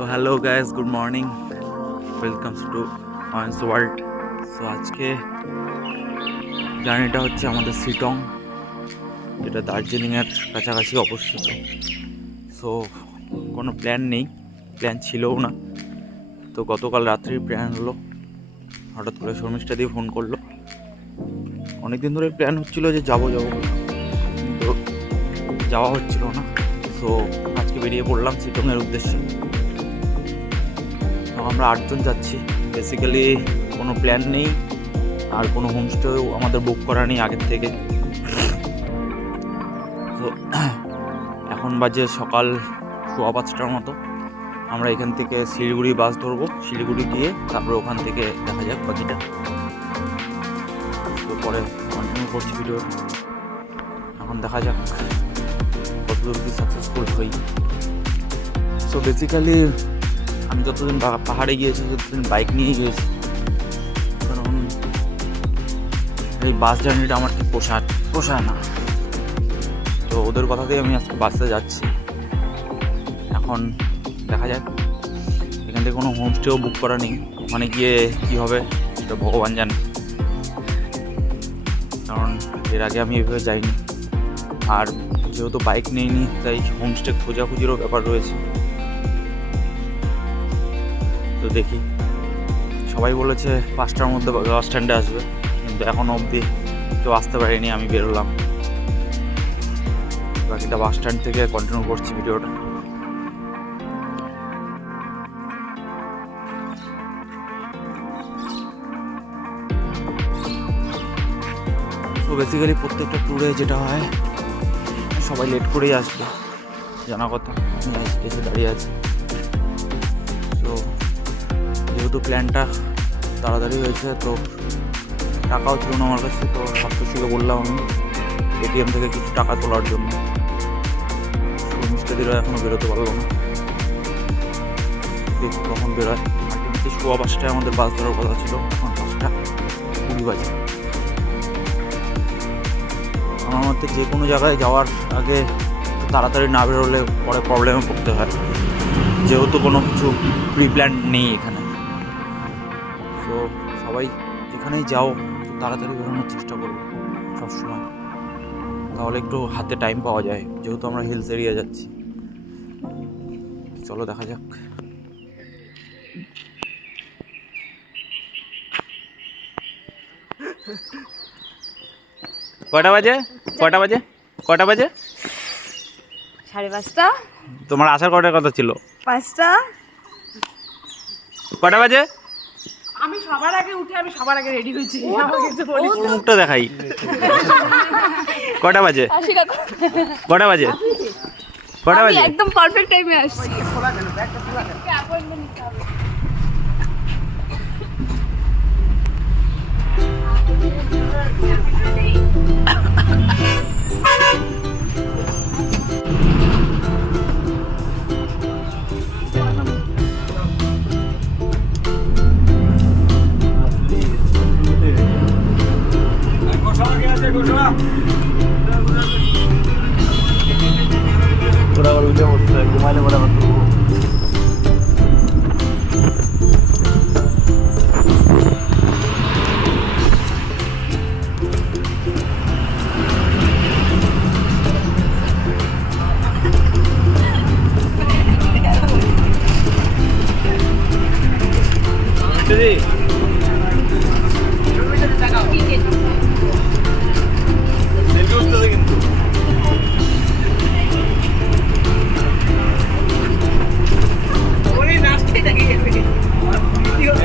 So hello guys, good morning, welcomes to Owen's world. So আজকে জার্নিটা হচ্ছে আমাদের শিটং, যেটা দার্জিলিংয়ের কাছাকাছি অবস্থিত। সো কোনো প্ল্যান নেই, প্ল্যান ছিলও না। তো গতকাল রাত্রেই প্ল্যান হলো, হঠাৎ করে শর্মিষ্ঠা দিয়ে ফোন করলো। অনেকদিন ধরে প্ল্যান হচ্ছিলো যে যাবো কিন্তু যাওয়া হচ্ছিল না। সো আজকে বেরিয়ে পড়লাম শিটংয়ের উদ্দেশ্যে। আমরা 8 জন যাচ্ছি। বেসিক্যালি কোনো প্ল্যান নেই, আর কোনো হোমস্টেও আমাদের বুক করা নেই আগের থেকে। তো এখন বাজে সকাল 5:15 মতো। আমরা এখান থেকে শিলিগুড়ি বাস ধরবো, শিলিগুড়ি গিয়ে তারপরে ওখান থেকে দেখা যাক বাকিটা। তো পরে কন্টিনিউ করছি ভিডিও। এখন দেখা যাক কতদূর কি সাকসেসফুল হই। সো বেসিক্যালি আমি যতদিন পাহাড়ে গিয়েছি ততদিন বাইক নিয়ে গিয়েছি, কারণ এই বাস জার্নিটা আমার ঠিক পোষায় না। তো ওদের কথাতেই আমি আজকে বাসে যাচ্ছি। এখন দেখা যাক, এখান থেকে কোনো হোমস্টেও বুক করা নেই, মানে গিয়ে কী হবে সেটা ভগবান জানে, কারণ এর আগে আমি এভাবে যাইনি। আর যেহেতু বাইক নেইনি তাই হোমস্টে খোঁজাখুঁজিরও ব্যাপার রয়েছে। তো দেখি, সবাই বলেছে 5টার মধ্যে বাস স্ট্যান্ডে আসবে, কিন্তু এখনও অবধি কেউ আসতে পারেনি। আমি বেরোলাম, বাকিটা বাস স্ট্যান্ড থেকে কন্টিনিউ করছি ভিডিওটা। তো বেসিক্যালি প্রত্যেকটা ট্যুরে যেটা হয়, সবাই লেট করেই আসবে, জানা কথা। এসে দাঁড়িয়ে আছে। তো যেহেতু প্ল্যানটা তাড়াতাড়ি হয়েছে, তো টাকাও ছিল না আমার কাছে, তো সবকিছুকে বললাম আমি এটিএম থেকে কিছু টাকা তোলার জন্য। মিস্টারিরা এখনও বেরোতে পারলো না, দেখি কখন বেরোয়। আলটিমেটলি 5:15টায় আমাদের বাস ধরার কথা ছিল, এখন 5:20 বাজে। আমার মতে যে কোনো জায়গায় যাওয়ার আগে তাড়াতাড়ি না বেরোলে পরে প্রবলেমে পড়তে হয়, যেহেতু কোনো কিছু প্রি প্ল্যান নেই এখানে। তো সবাই যেখানেই যাও তাড়াতাড়ি বেরোনোর চেষ্টা করবো সবসময়, তাহলে একটু হাতে টাইম পাওয়া যায়, যেহেতু আমরা হিলস এরিয়া যাচ্ছি। চলো দেখা যাক। কটা বাজে? 5:30। তোমার আসার কটার কথা ছিল? 5টা। কটা বাজে? আমি সবার আগে উঠে আমি সবার আগে রেডি হয়েছি। মুখটা দেখাই। কটা বাজে? একদম পারফেক্ট টাইমে আসছি।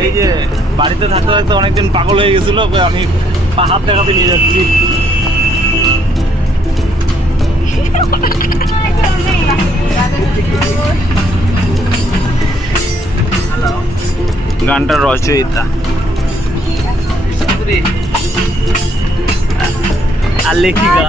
এই যে বাড়িতে থাকতে থাকতে অনেকদিন পাগল হয়ে গেছিল, আমি পাহাড় দেখাতে নিয়ে যাচ্ছি। গানটার রচয়িতা আর লেখিকা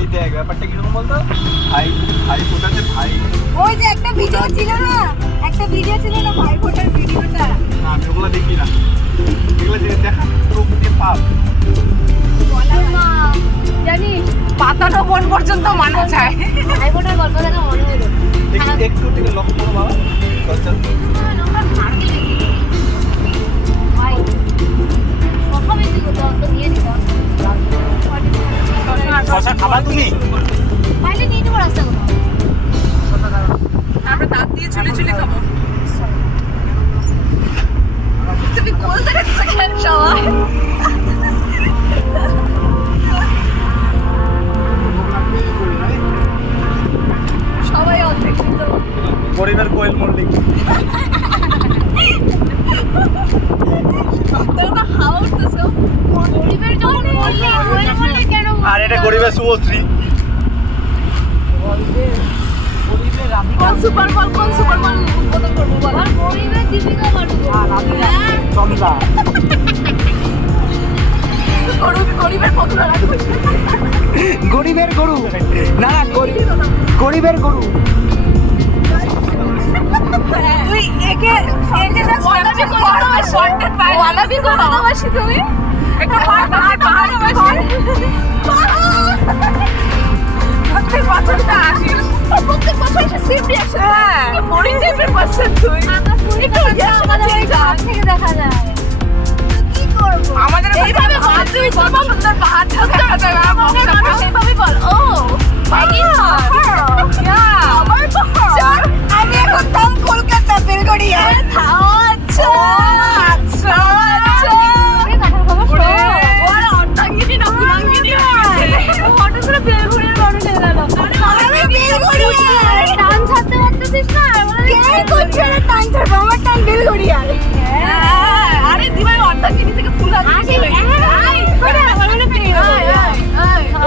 এই দেখ ব্যাপারটা কিরকম বলতো, ভাই ভাই ফোটাতে ভাই। ওই যে একটা ভিডিও ছিল না, ভাই ফোটার ভিডিওটা। না আমি ওগুলো দেখি না, এগুলো যে দেখা চোখ দিয়ে পাপ। জানিস পাতানো বন পর্যন্ত মানা যায়। ভাই ফোটার গল্প দেখা মনে হলো। একটু থেকে লক্ষ্য করো বাবা, চল ভাই কথা বেশি করতে অত নিয়ে নিতে শশা খাবা তুমি? পাইলে নিয়ে নেবো রাস্তা কোথাও। আমরা দাঁত দিয়ে চলে চলে খাবো। তুমি কোল দেখাচ্ছ কেন সবাই? সবাই অর্ধেক তো গরিবের কোয়েল মল্লিক। তোমরা হাওয়া উঠতেছো। গরিবের যখন বললে কেন আর এটা গরিবের শুভশ্রী। কোন সুপার বল উদ্বোধন করবো বল? আর গরিবের দীপিকা পাডুকোন। চন্দ্রা গরিবের কতটা রাখবো? গরিবের গরু না না গরিবের গরু। তুই একে ওয়ানাবি ভালোবাসি তুমি একটা প্রত্যেক বছরটা আসিস, প্রত্যেক বছর এসে সেম রিঅ্যাকশন। হ্যাঁ বোরিং টাইপের পারসন তুই। একটু আমাদের এই কাছ থেকে দেখা যায়। কি করব? আমাদের এইভাবে হাত তুই কত সুন্দর হাত দেখা যায় না বক্স সেইভাবে বল। ও আমি এখন থাম কলকাতা বেলগড়িয়া। আচ্ছা আচ্ছা আচ্ছা এই কাঁঠাল খাবো শো। ওরা অর্ধাঙ্গিনী না পুরাঙ্গিনী হয়ে গেছে। হঠাৎ করে বেলঘড়িয়ার মানুষ এলো। আমি বেলগড়িয়া টান ছাড়তে পারতেছিস না? কে করছে রে টাইম ছাড়বো? আমার টাইম বেলগড়িয়া। আরে দিবাই অর্ধাঙ্গিনী থেকে ফুল আসছে।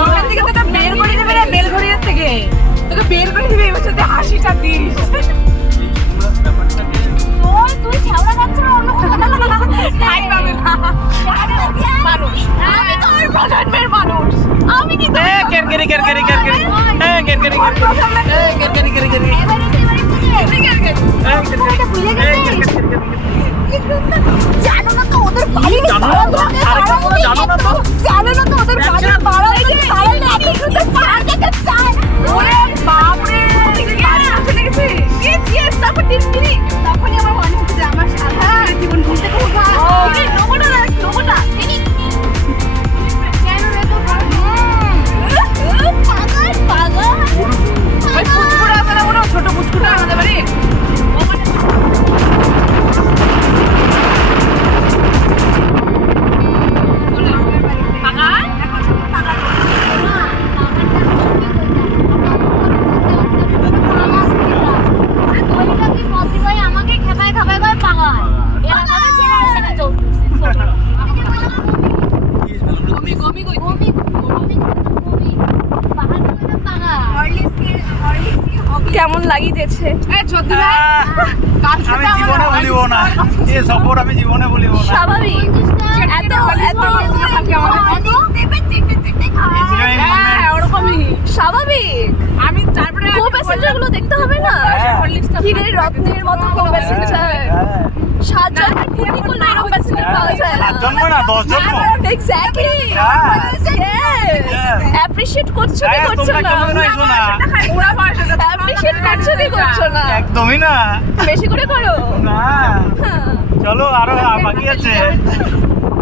ওখান থেকে তোকে বের করে দেবে না, বেলঘড়িয়ার থেকে তোকে বের করে দেবে। এবার সাথে হাসিটা দিস। ওই তুই ছাওড়া খাচ্ছ না অন্য কোনো তাই পাবে না। মানুষ আমি তো ওই প্রজন্মের মানুষ। আমি কি তো কেরকেরি এবারে এটা ভুলে গেছিস? জানো না তো ওদের বাড়ি জানো না তো? জানো না তো? জানো না তো ওদের বাড়ি বাড়া এই যে সারা রাতে শুধু পার্কে চায়। ওরে বাপ রে বাড়ি চলে গেছে। ইয়েস তারপর টিপকিনি তখনই আমার মনে হচ্ছে যে আমার সারা জীবন ভুলতে পারবো না। এই লোগোটা দেখ লোগোটা তিনি কেন রে তো পাগল ওই পুচকুটা আছে না ওরা ছোট পুচকুটা আমাদের বাড়ি আমাকে খেপায় খাপায় করে পাগল। এরা আমাদের জেনারেশনে চলতেছে। গমি গমি গই গমি পাহাড় থেকে পাগল। কেমন লাগিয়েছে? এই যদি আমি জীবনে বলিব না, এ সফর আমি জীবনে বলিব না। স্বাভাবিক এত এত হ্যাঁ ওরকমই স্বাভাবিক। আমি তারপরে কো প্যাসেঞ্জার গুলো দেখতে হবে না? হীরের রত্নের মতো কো প্যাসেঞ্জার সাতজন কুটি করলে এরকম প্যাসেঞ্জার পাওয়া যায় না। 7 জন্ম না 10 জন্ম। এক্স্যাক্টলি অ্যাপ্রিশিয়েট করছো কি হ্যাঁ, করছো তোমরা না? কেমন আইছো না? অ্যাপ্রিশিয়েট করছো কি করছো না? একদমই না। বেশি করে করো। না চলো আরো বাকি আছে,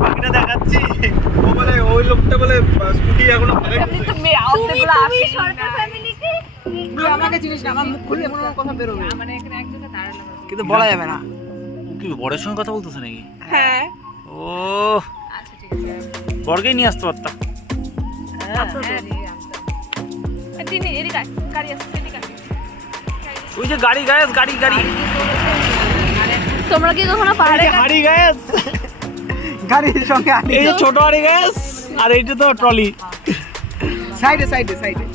বাকিটা দেখাচ্ছি। ও বলে ওই লোকটা বলে স্কুটি এখনো ভালো এমনি তো মেয়ে অর্ধেকগুলো আসে সরকার ফ্যামিলিকে আমাকে চিনিস না, আমার মুখ খুললে কোনো কথা বেরোবে মানে এখানে এক জায়গায় দাঁড়ানো কিন্তু বলা যাবে না। কি বরের সঙ্গে কথা বলতেছে নাকি? হ্যাঁ ও আচ্ছা ঠিক আছে বরকেই নিয়ে আসতে পারতাম। তিনি এদিকে গাড়ি আসছে এদিকে ওই যে গাড়ি গ্যাস গাড়ি গাড়ি তোমরা কি কখনো পাহাড়ে গাড়ি গ্যাস, গাড়ির সঙ্গে এই যে ছোট গাড়ি গ্যাস আর এইটা তো ট্রলি। সাইডে সাইডে সাইডে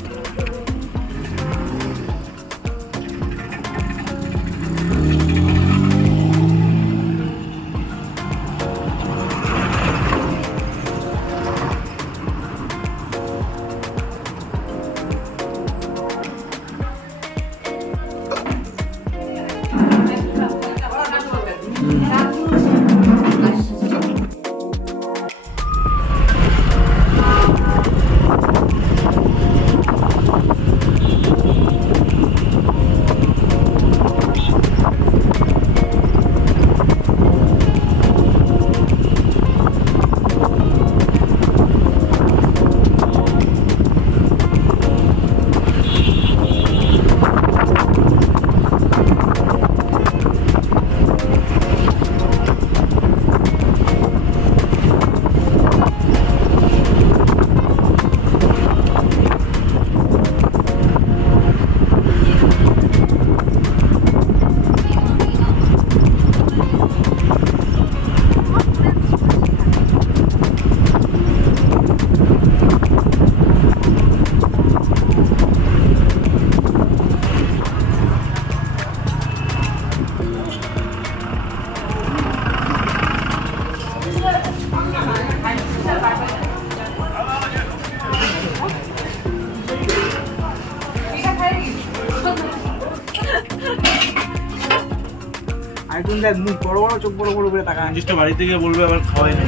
একজন দেখ মুখ বড় বড় চোখ বড় বড় করে তাকায়। জিনিসটা বাড়িতে গিয়ে বলবে আবার খাওয়াই না।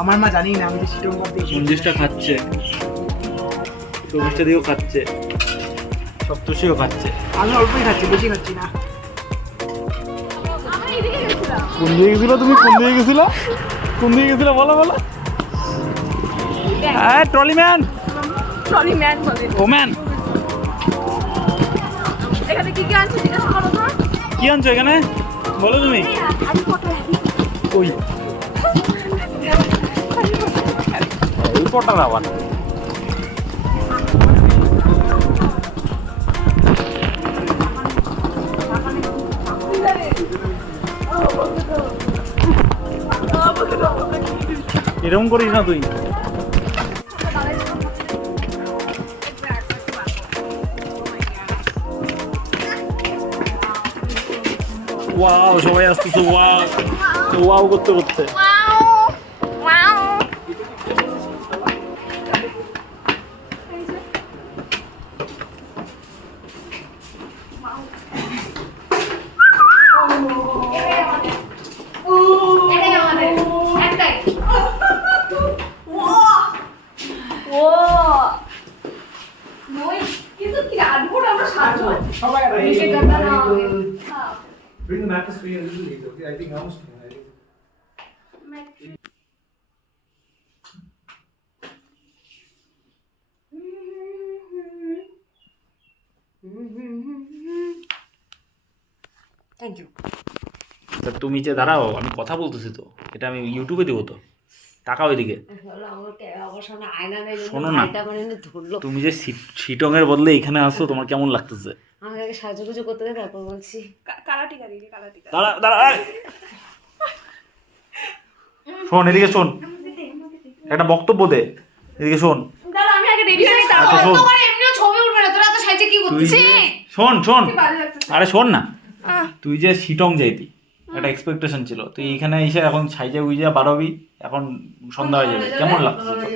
আমার মা জানি না আমি যে সিটং বাদ দিয়ে সন্দেশটা খাচ্ছে, সবুজটা দিয়েও খাচ্ছে, সপ্তর্ষিও খাচ্ছে। আমি অল্পই খাচ্ছি, বেশি খাচ্ছি না। আমি এদিকে গেছিলাম। কোন দিকে গেছিল তুমি? কোন দিকে গেছিল? কোন দিকে গেছিল বলো বলো। হ্যাঁ ট্রলি ম্যান, ট্রলি ম্যান বলে। ও ম্যান। এখানে কি কি আনছে জিজ্ঞাসা করো তো। কি আনছো এখানে বলো তুমি? ওই এই পটার আবার এরকম করিস না তুই। ওয়াও সবাই আসতেছে, ওয়াও ওয়াও করতে করতে। কিন্তু কি আনবো আমরা সাজো। সবাই Bring the mattress for you a little later, okay? I think almost. Thank you. তা তুমি যে দাঁড়াও, আমি কথা বলতেছি তো, এটা আমি ইউটিউবে দেবো তো, টাকা ওইদিকে। শোনো না, তুমি যে শিটংয়ের বদলে এখানে আসো, তোমার কেমন লাগতেছে? আমাকে সাজুগুজু করতে দে, তারপর বলছি। কালাটি গাড়ি কালাটি গাড়ি। দাঁড়া দাঁড়া, শোন এদিকে শোন, একটা বক্তব্য দে, এদিকে শোন। দাঁড়া আমি আগে রেডি হই তারপর আচ্ছা শোন, তোমার এমনিও ছবি উঠবে না, তোরা তো সাইজে কি তুই করছিস? যে শোন শোন, ভালো লাগতেছে। আরে শোন না, তুই যে শিটং যাইতি একটা এক্সপেকটেশন ছিল, তুই এখানে এসে এখন সাইজে উইজা বাড়াবি, এখন সন্ধ্যা হয়ে যাবে, কেমন লাগতেছে তোর?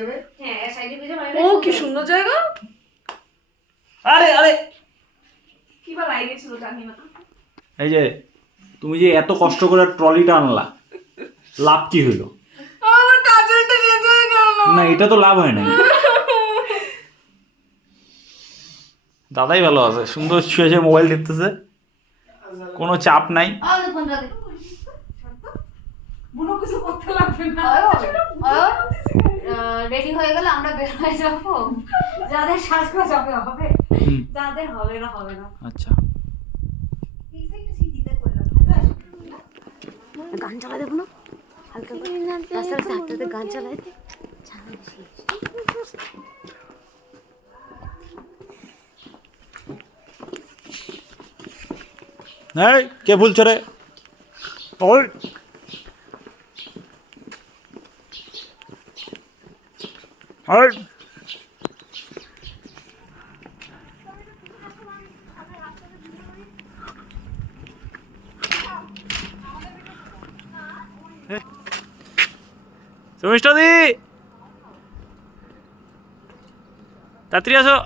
হ্যাঁ সাইজে গুজে ও কি সুন্দর জায়গা। আরে আরে কি বা লাইট ছিল জানি না। এই যে তুমি যে এত কষ্ট করে ট্রলিটা আনলা, লাভ কি হইলো? আমার কাজলটা শেষ হয়ে গেল। না এটা তো লাভ হয় নাই। দাদাই ভালো আছে, সুন্দর শুয়ে শুয়ে মোবাইল টিপতেছে, কোনো চাপ নাই। বুনো কিছু করতে লাগবে না। রেডি হয়ে গেলে আমরা বের হয়ে যাবো। যাদের সাজগোজ হবে হবে, যাদের হবে না হবে না। আচ্ছা গান চালা দেবো না হালকা করে, রাস্তার সাথে গান চালাই দে। এই কে বলছো রে? ওই ওই সুমিষ্টা দি, তাড়াতাড়ি আসো।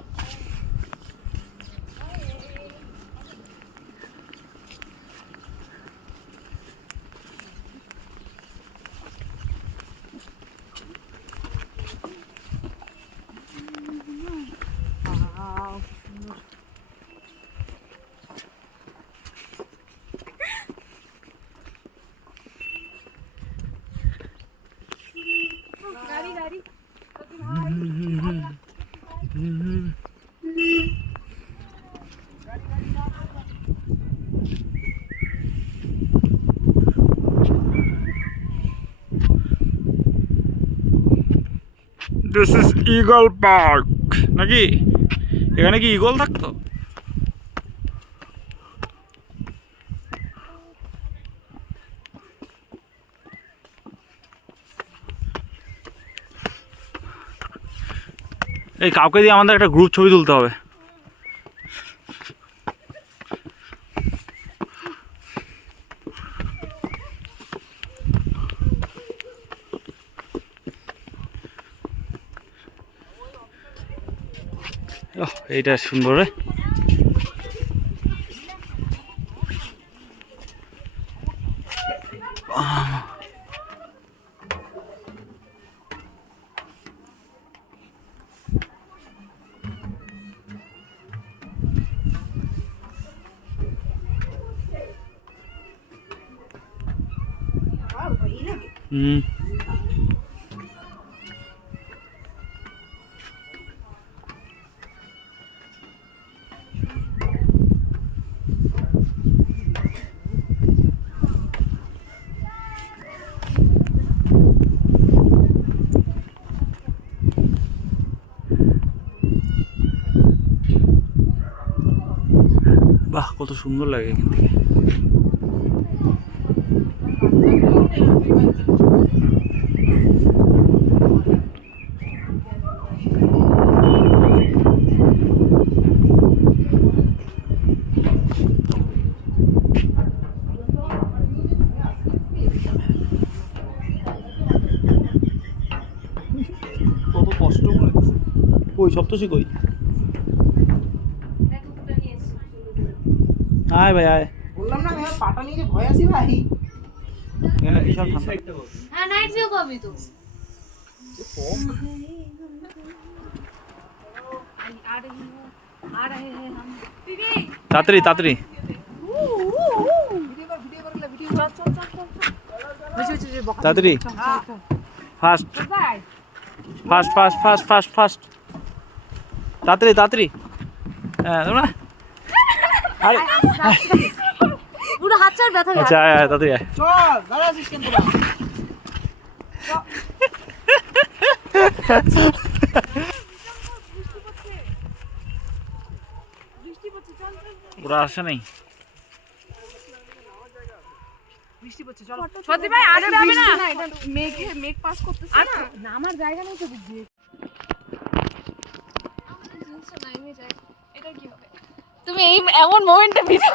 গাড়ি গাড়ি। দিস ইজ ইগল পার্ক নাকি? এখানে কি ইগল থাকতো? এই কাউকে দিয়ে আমাদের একটা গ্রুপ ছবি তুলতে হবে। এইটা সুন্দর রে। হুম বাহ কত সুন্দর লাগে এখান থেকে। কত কষ্ট করেছে। কই সপ্তর্ষি কই? আয় ভাই আয়। বললাম না আমি আমার পাটা নিয়ে যে ভয় আছি ভাই। এখানে বিশাল ঠান্ডা। হ্যাঁ নাইট ভিউ পাবি তো। তাড়াতাড়ি তাড়াতাড়ি তাড়াতাড়ি fast fast fast fast fast fast তাড়াতাড়ি তাড়াতাড়ি। হ্যাঁ তোমরা আরে পুরো হাত চার ব্যথা আচ্ছা আয় আয় তাড়াতাড়ি আয়। চল দাঁড়া আছিস কেন তোরা? ওরা আসে নাই। বৃষ্টি পড়ছে চল। সত্যি ভাই আরে যাবে না এটা মেঘ পাস করতেছে না আমার জায়গা নেই তো বুঝি এটা কি হবে তুমি এই এমন মোমেন্টে ভিডিও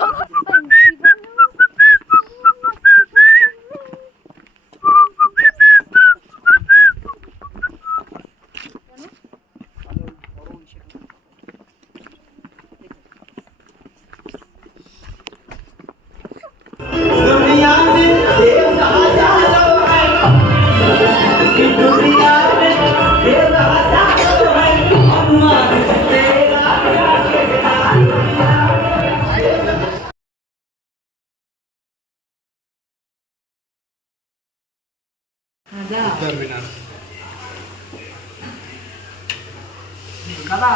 দাদা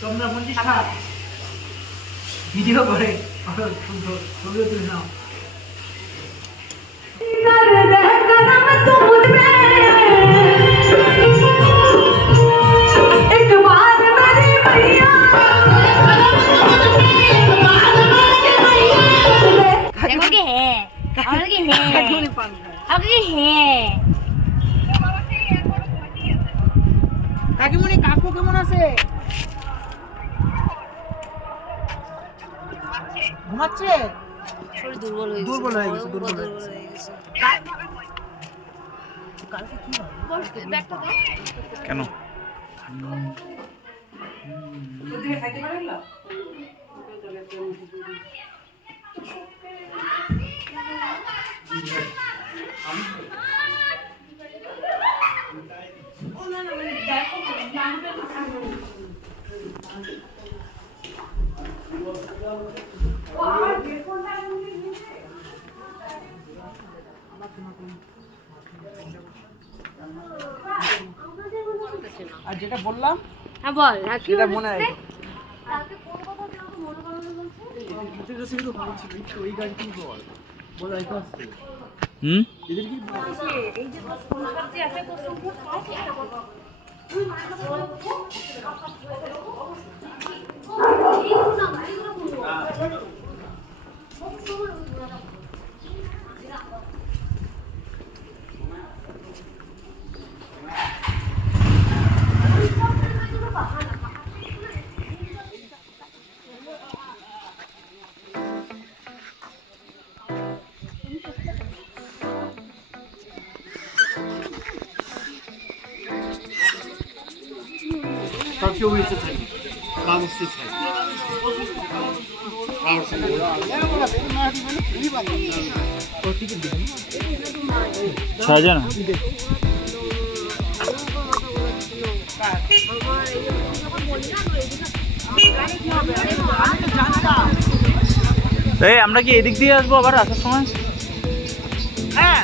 তোমরা বলছিস না ভিডিও করে ছবি তুলে নাও। কাকিমণি কাকু কেমন আছে? ঘুমাচ্ছে? শরীর দুর্বল হয়ে গেছে। দুর্বল হয়ে গেছে, দুর্বল হয়ে গেছে। কালকে কি হবে? ব্যাগটা দাও কেন আর যেটা বললাম হ্যাঁ বল সেটা মনে হয় কালকে কোন কথা তুই আমাকে মনে করানো বলছিস? ওই গাড়িটি বল বল আইতে আসছে হুম এদের কি এই যে তোর সংসার যে আছে তোর সংসার পাস এটা বল তুই মায়ের কথা বল এইগুলো না এইগুলো বলবো সাজা না এই আমরা কি এদিক দিয়ে আসবো আবার আসার সময়? হ্যাঁ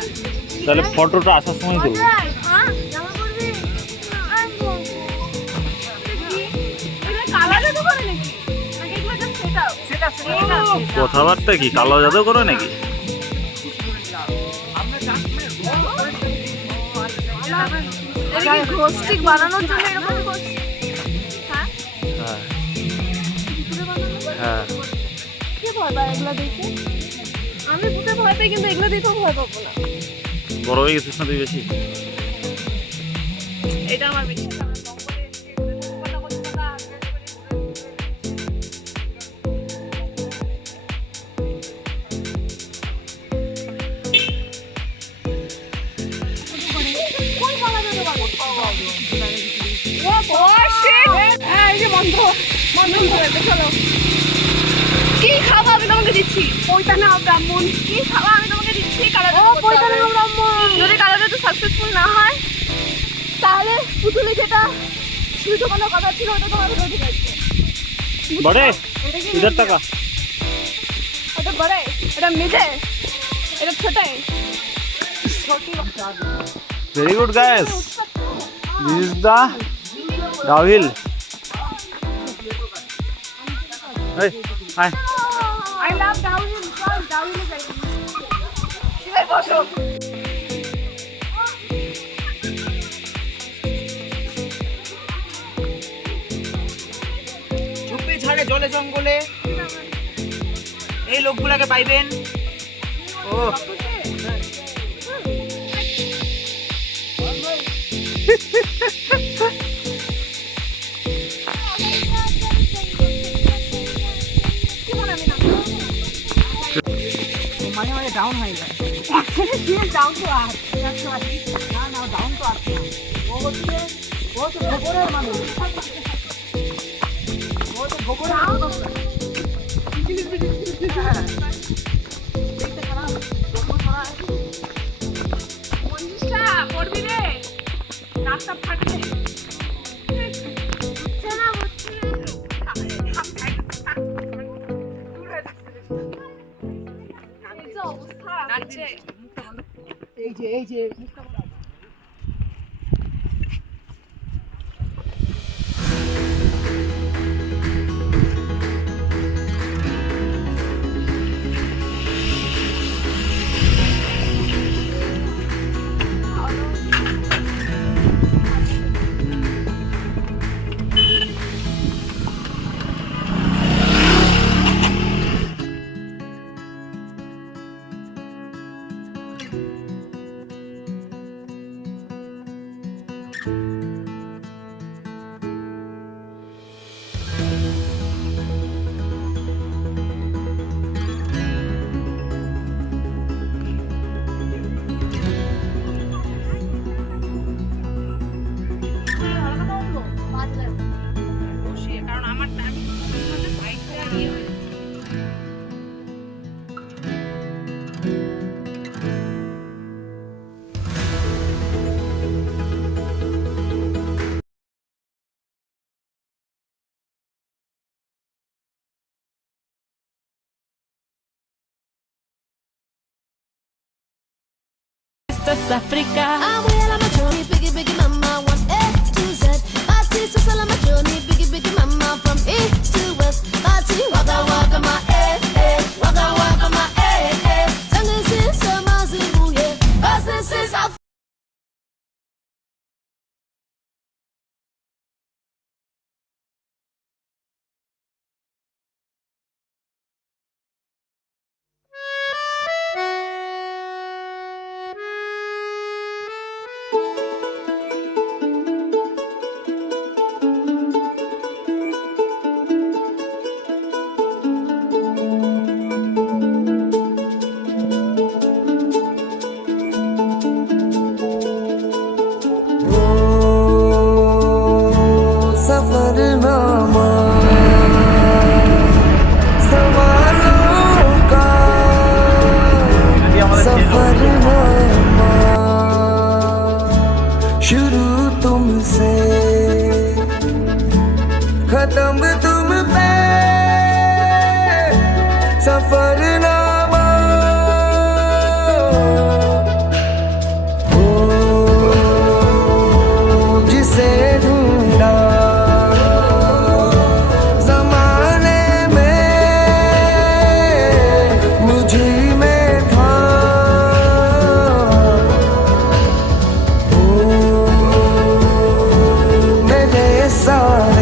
তাহলে ফটোটা আসার সময় তুলবো। হ্যাঁ জামা পরবি এটা কালা জাদু করে নাকি নাকি এগুলো জাস্ট সেটআপ কথাবার্তা কি কালো জাদু করে নাকি? এটা কি ঘোস্টিক বানানোর জন্য এরকম করছে? হ্যাঁ হ্যাঁ ভূতে বানানো? হ্যাঁ কে ভয় পায় এগুলো দেখে? আমি ভূতে ভয় পাই কিন্তু এগুলো দেখেও ভয় পাবো না। বড় হয়ে গেছিস না তুই বেশি? এটা আমার বিশ্বাস আমি জঙ্গলে এসেছি কথা কথা কোন কলা জাদু বানাবো? ও শিট এই যে বন্ধ করে দে চলো। কি খাবো আমি তোমাকে দিচ্ছি? পৈতানা ব্রাহ্মণ। কি খাবো আমি তোমাকে দিচ্ছি? কালা জাদু। ও পৈতানা ব্রাহ্মণ। যদি কালা জাদু সাকসেসফুল না হয় তাহলে পুতুলে যেটা শুধু কোনো কথা ছিল ওটা তোমার ভিতরে ঢুকে যাচ্ছে। বড়ে ইধার টাকা। এটা বড় এটা মিডে এটা ছোটে। Very good guys, this is the Dowhill. এই হাই আই লাভ ডাউহিল। চল ডাউহিলে যাই। এবার বসো। চুপি ছাড়ে জলে জঙ্গলে এই লোকগুলাকে পাইবেন। ও মাঝে মাঝে ডাউন হয়ে যায়। Down to earth. না না ডাউন তো আসছে না। ও হচ্ছে গোবরের মানুষ। ও হচ্ছে গোবরের মানুষ। দেখতে খারাপ গোবর ছড়া। মঞ্জুষা পড়বি রে রাস্তা ফাটবে। চেনা হচ্ছে অবস্থা লাগছে। এই যে কারণ আমার টাইমিং বাইক ইয়ে হয়ে যাচ্ছে। África. Voy a la machoni, biggie, biggie, mama, one A to Z. Party, so a la machoni, biggie, biggie, mama, from east to west. Party, waka, waka, my waka, waka, my Sangin' since summer, Zimbabwe, yeah. Buzzing since Africa. Safarnama सवालों का सफरनामा शुरू तुमसे खत्म तुम पे सफरनामा सा है